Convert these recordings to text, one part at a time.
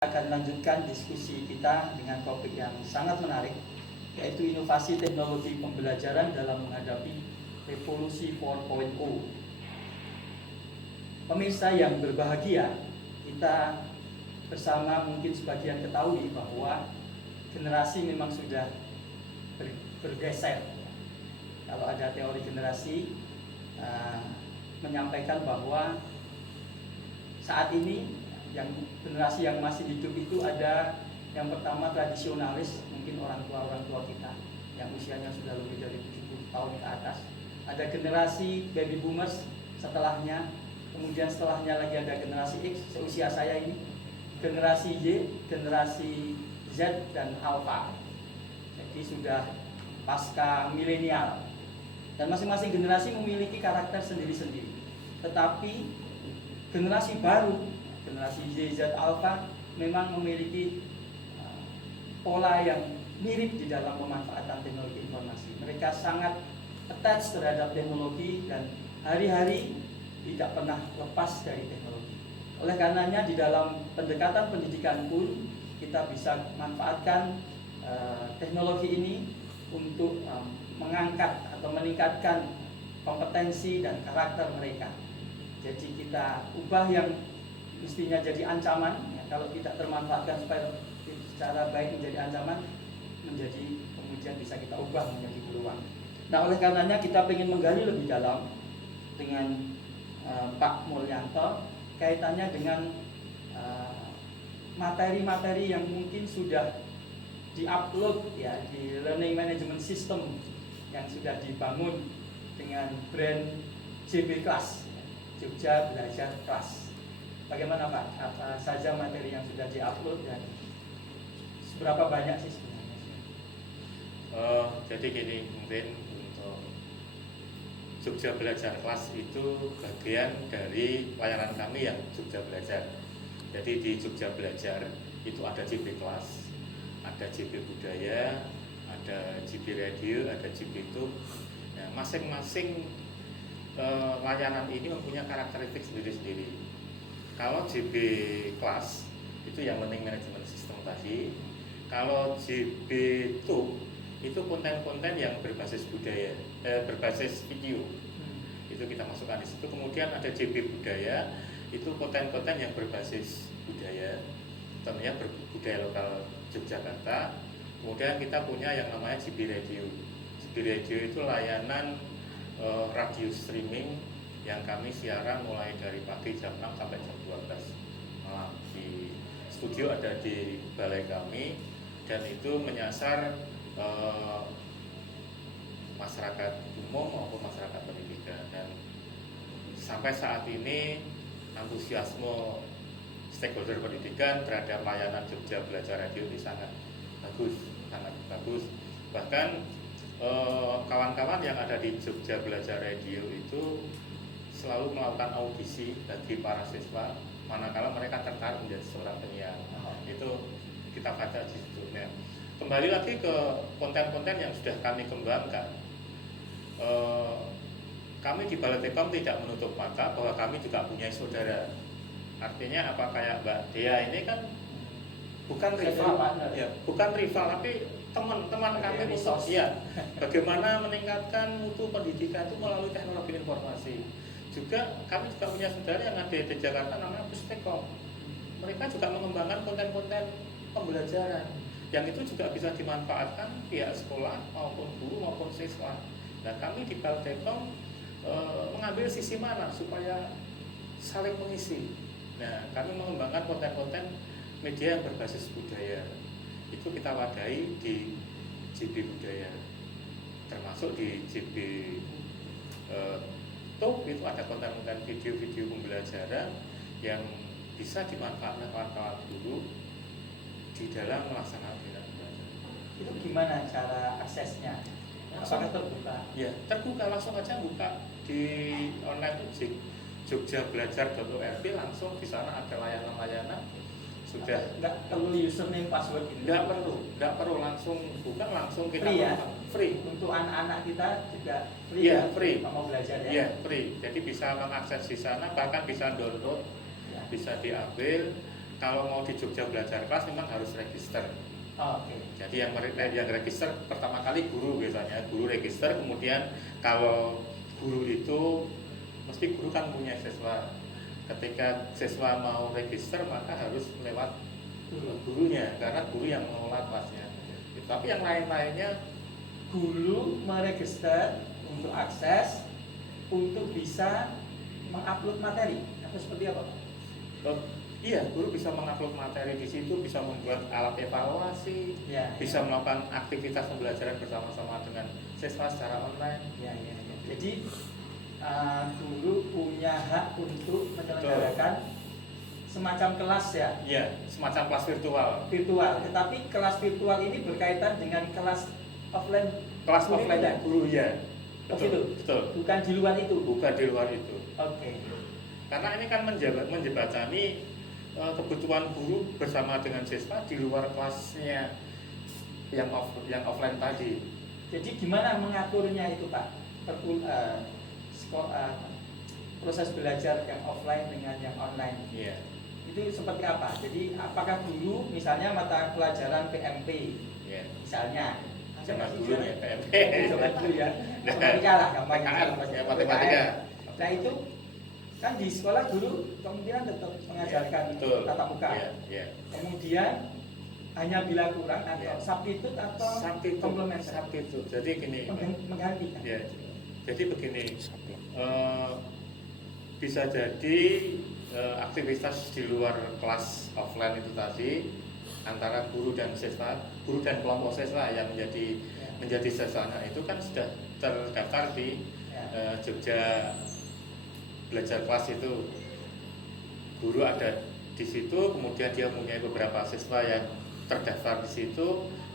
Akan lanjutkan diskusi kita dengan topik yang sangat menarik, yaitu inovasi teknologi pembelajaran dalam menghadapi revolusi 4.0. Pemirsa yang berbahagia, kita bersama mungkin sebagian ketahui bahwa generasi memang sudah bergeser. Kalau ada teori generasi menyampaikan bahwa saat ini yang generasi yang masih hidup itu ada yang pertama tradisionalis, mungkin orang tua kita yang usianya sudah lebih dari 70 tahun ke atas. Ada generasi baby boomers setelahnya, kemudian setelahnya lagi ada generasi X, seusia saya ini, generasi Y, generasi Z, dan Alpha. Jadi sudah pasca milenial. Dan masing-masing generasi memiliki karakter sendiri-sendiri. Tetapi generasi baru, generasi Y, Z, Alpha memang memiliki pola yang mirip di dalam pemanfaatan teknologi informasi. Mereka sangat attach terhadap teknologi dan hari-hari tidak pernah lepas dari teknologi. Oleh karenanya di dalam pendekatan pendidikan pun kita bisa manfaatkan teknologi ini untuk mengangkat atau meningkatkan kompetensi dan karakter mereka. Jadi kita ubah yang mestinya jadi ancaman, ya, kalau tidak termanfaatkan supaya secara baik menjadi ancaman, menjadi kemudian bisa kita ubah menjadi peluang. Nah, oleh karenanya kita ingin menggali lebih dalam dengan Pak Mulyanto kaitannya dengan materi-materi yang mungkin sudah diupload ya di learning management system yang sudah dibangun dengan brand JB Class, Jogja Belajar Kelas. Bagaimana Pak? Apa saja materi yang sudah diupload dan seberapa banyak sih sebenarnya? Jadi gini, mungkin untuk Jogja Belajar Kelas itu bagian dari layanan kami yang Jogja Belajar. Jadi di Jogja Belajar itu ada JB Kelas, ada JB Budaya, ada JB Radio, ada JB Tube. Nah, masing-masing layanan ini mempunyai karakteristik sendiri-sendiri. Kalau JB Kelas itu yang learning management system tadi. Kalau JB Tube itu konten-konten yang berbasis budaya, berbasis video. Itu kita masukkan di situ. Kemudian ada JB Budaya, itu konten-konten yang berbasis budaya, tentunya berbudaya lokal Yogyakarta. Kemudian kita punya yang namanya JB Radio. JB Radio itu layanan radio streaming yang kami siaran mulai dari pagi jam 6 sampai jam 12 malam. Di studio ada di balai kami dan itu menyasar masyarakat umum maupun masyarakat pendidikan. Dan sampai saat ini antusiasme stakeholder pendidikan terhadap layanan Jogja Belajar Radio ini sangat bagus. Bahkan kawan-kawan yang ada di Jogja Belajar Radio itu selalu melakukan audisi bagi para siswa manakala mereka tertarik menjadi seorang penyiar. Itu kita baca di situ. Nah, kembali lagi ke konten-konten yang sudah kami kembangkan. Kami di Balai Tekom tidak menutup mata bahwa kami juga punya saudara. Artinya apa, kayak Mbak Dea ini kan bukan rival, ya, bukan rival tapi teman-teman kami untuk ya bagaimana meningkatkan mutu pendidikan itu melalui teknologi informasi. Juga kami juga punya saudara yang ada di Jakarta namanya Pustekom. Mereka juga mengembangkan konten-konten pembelajaran yang itu juga bisa dimanfaatkan pihak sekolah maupun guru maupun siswa. Nah, kami di Baltekom mengambil sisi mana supaya saling mengisi. Nah, kami mengembangkan konten-konten media yang berbasis budaya. Itu kita wadahi di JB Budaya, termasuk di JB Tube itu ada konten-konten video-video pembelajaran yang bisa dimanfaatkan kawan-kawan guru di dalam melaksanakan belajar. Itu gimana cara aksesnya? Apakah terbuka? Ya, terbuka, langsung aja buka di online itu jogjabelajar.org, langsung di sana ada layanan-layanan. Sudah nggak perlu username password gitu. Nggak perlu langsung buka, langsung kita free ya? Free. Untuk anak-anak kita juga free ya? Free. Free. Mau belajar ya? Iya, free. Jadi bisa mengakses di sana, bahkan bisa download, ya, bisa diambil. kalau mau di Jogja Belajar Kelas memang harus register. Oke. Jadi yang register pertama kali guru biasanya, guru register, kemudian kalau guru itu mesti guru kan punya siswa. Ketika siswa mau register maka harus lewat gurunya karena guru yang mengelola kelasnya. Tapi yang lain-lainnya Guru meregister untuk akses untuk bisa mengupload materi atau seperti apa, Pak? iya, guru bisa mengupload materi di situ, bisa membuat alat evaluasi, Ya, bisa melakukan aktivitas pembelajaran bersama-sama dengan siswa secara online. ya, ya, ya. Jadi guru punya hak untuk menyelenggarakan semacam kelas ya, Iya, semacam kelas virtual. Tetapi kelas virtual ini berkaitan dengan kelas offline. kelas Guru offline tidak? guru ya. Oh, gitu? Betul. Bukan di luar itu. Bukan di luar itu. Oke. Karena ini kan menjembatani kebutuhan guru bersama dengan siswa di luar kelasnya yang offline tadi. Jadi gimana mengaturnya itu, Pak? Proses belajar yang offline dengan yang online. Iya. Itu seperti apa? Jadi apakah guru misalnya mata pelajaran PMP Iya. misalnya Zaman dulu ya PMP. Zaman dulu ya, matematika lah gampangnya. Ya, matematika. Nah itu kan di sekolah guru kemungkinan tetap mengajarkan Betul. tatap muka. Iya, iya. Kemudian hanya bila kurang atau Iya. substitute atau komplementer. Substitute. Jadi gini. Mengganti kan? Ya, jadi begini. Bisa jadi aktivitas di luar kelas offline itu tadi antara guru dan siswa, guru dan kelompok siswa yang menjadi siswanya itu kan sudah terdaftar di Jogja Belajar Kelas itu. Guru ada di situ, kemudian dia punya beberapa siswa yang terdaftar di situ,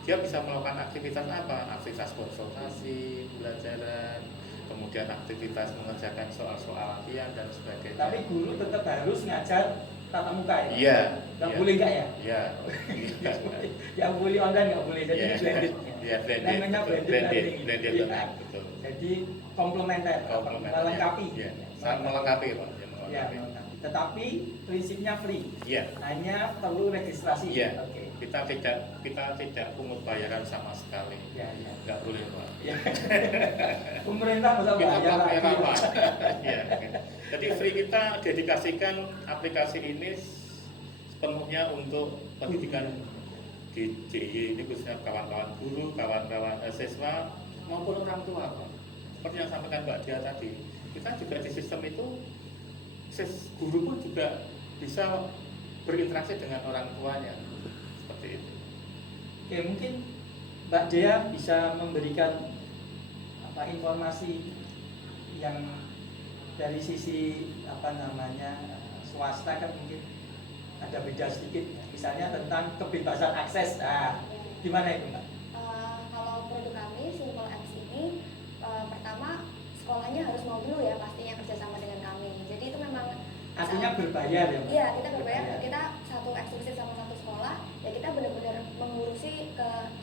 dia bisa melakukan aktivitas apa? Aktivitas konsultasi, pembelajaran, kemudian aktivitas mengerjakan soal-soal latihan dan sebagainya. Tapi guru tetap harus ngajar tatap muka ya? Iya. Nggak iya. boleh nggak ya? Iya. Yang boleh online nggak boleh, jadi Iya. blended. Iya, blended. Namanya Betul. blended Blended, learning. betul. Iya. Betul. Jadi komplementer, melengkapi. Iya. Sangat melengkapi, Pak. Ya, Ya, melengkapi. melengkapi. Tetapi prinsipnya free. Iya. Hanya perlu registrasi. Iya. Oke. Kita tidak pungut bayaran sama sekali. Ya, ya. Nggak boleh, Pak. Ya. Pemerintah masa Kita bayar lagi. bayar apa? Iya. Jadi free kita dedikasikan aplikasi ini sepenuhnya untuk pendidikan di JI ini, khususnya kawan-kawan guru, kawan-kawan siswa maupun orang tua, Pak. Seperti yang sampaikan Mbak Dia tadi, kita juga di sistem itu guru pun juga bisa berinteraksi dengan orang tuanya seperti itu. Oke, mungkin Mbak Dea bisa memberikan informasi yang dari sisi swasta kan mungkin ada beda sedikit, misalnya tentang kebebasan akses. Nah, gimana itu, Mbak? Kalau produk kami Simple Apps ini pertama sekolahnya harus mau dulu ya pastinya kerjasama dengan kami. Jadi itu memang Artinya berbayar ya, Mbak? Iya, kita berbayar. Kita satu eksklusif sama satu sekolah, ya kita benar-benar mengurusi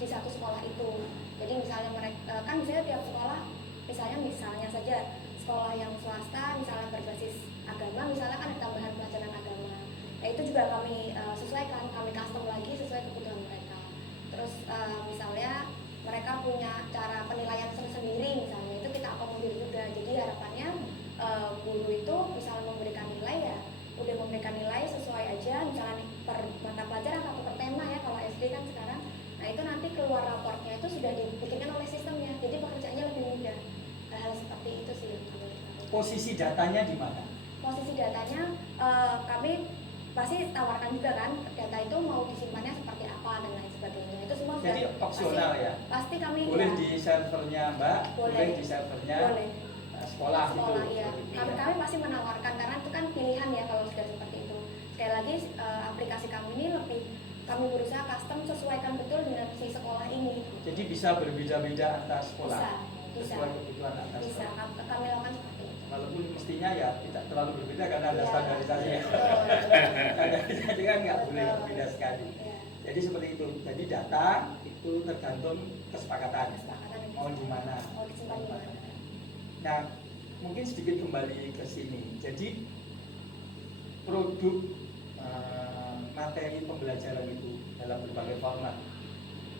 di satu sekolah itu. Jadi misalnya mereka kan misalnya tiap sekolah, misalnya saja sekolah yang swasta misalnya berbasis agama, misalnya kan ada tambahan pelajaran agama. Nah itu juga kami sesuaikan, kami custom lagi sesuai kebutuhan mereka. Terus misalnya mereka punya cara penilaian sendiri, misalnya itu kita akomodir juga. Jadi harapannya guru itu misalnya memberikan nilai ya udah memberikan nilai sesuai aja, misalnya per mata pelajaran atau per tema ya kalau SD kan sekarang. Nah itu nanti keluar raportnya itu sudah dibikinkan oleh sistemnya, jadi pekerjaannya lebih mudah. Hal seperti itu sih yang kami lakukan. Posisi datanya di mana? Posisi datanya kami pasti tawarkan juga kan, data itu mau disimpannya seperti apa dan lain sebagainya. Itu semua Jadi opsional ya? Pasti kami Boleh ya, di servernya Mbak, boleh di servernya boleh. sekolah gitu. Iya. Gitu ya. Kami pasti menawarkan karena itu kan pilihan ya kalau sudah seperti itu. Sekali lagi aplikasi kami ini lebih kami berusaha custom sesuaikan betul dengan si sekolah ini. Jadi bisa berbeda-beda antar sekolah. Bisa. Sesuai kebutuhan antar Bisa sekolah. kami lakukan seperti itu. Walaupun mestinya ya tidak terlalu berbeda karena ada Iya. standarisasi. Standarisasi kan nggak boleh Betul. berbeda sekali. Iya. Jadi seperti itu. Jadi data itu tergantung kesepakatan. Kesepakatan yang Mau di mana? Mau disimpan di mana? Nah, mungkin sedikit kembali ke sini. Jadi produk materi pembelajaran itu dalam berbagai format.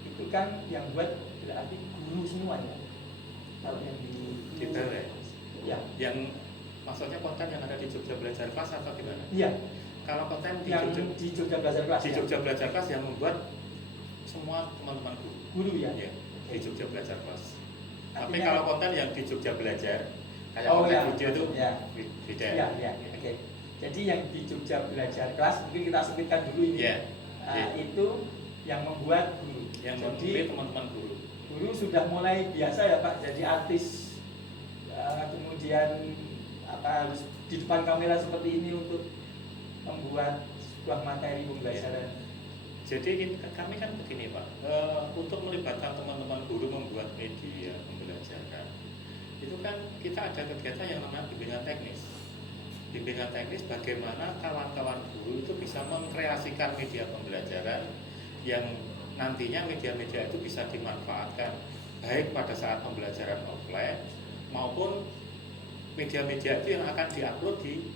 Itu kan yang buat berarti guru semuanya. Kalau yang Di bawah ya. yang maksudnya konten yang ada di Jogja Belajar Kelas atau gimana? Iya, Kalau konten di yang Jogja, di Jogja Belajar Kelas. di Ya? Jogja Belajar Kelas yang membuat semua teman-teman guru. Guru ya. Ya, di Jogja Belajar Kelas. Tapi Artinya- kalau konten yang di Jogja Belajar, kayak Oh, konten ya. video itu Ya. beda. Iya, iya. Oke. Jadi yang di Jogja Belajar Kelas mungkin kita sebutkan dulu ini. Iya. Nah, Iya. itu yang membuat guru. Yang Jadi memilih teman-teman guru. guru sudah mulai biasa ya Pak jadi artis. Kemudian harus di depan kamera seperti ini untuk membuat sebuah materi pembelajaran. Jadi kami kan begini Pak, untuk melibatkan teman-teman guru membuat media pembelajaran, itu kan kita ada kegiatan yang namanya bimbingan teknis. Bimbingan teknis bagaimana kawan-kawan guru itu bisa mengkreasikan media pembelajaran yang nantinya media-media itu bisa dimanfaatkan baik pada saat pembelajaran offline maupun media-media itu yang akan diupload di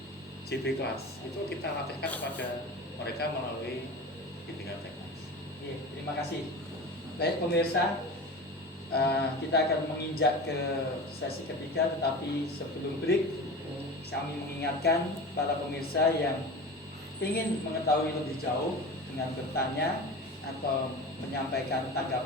JB Kelas. Itu kita latihkan kepada mereka melalui bimbingan teknis. Iya, terima kasih. Baik pemirsa, kita akan menginjak ke sesi ketiga, tetapi sebelum break kami mengingatkan para pemirsa yang ingin mengetahui lebih jauh dengan bertanya atau menyampaikan tanggapan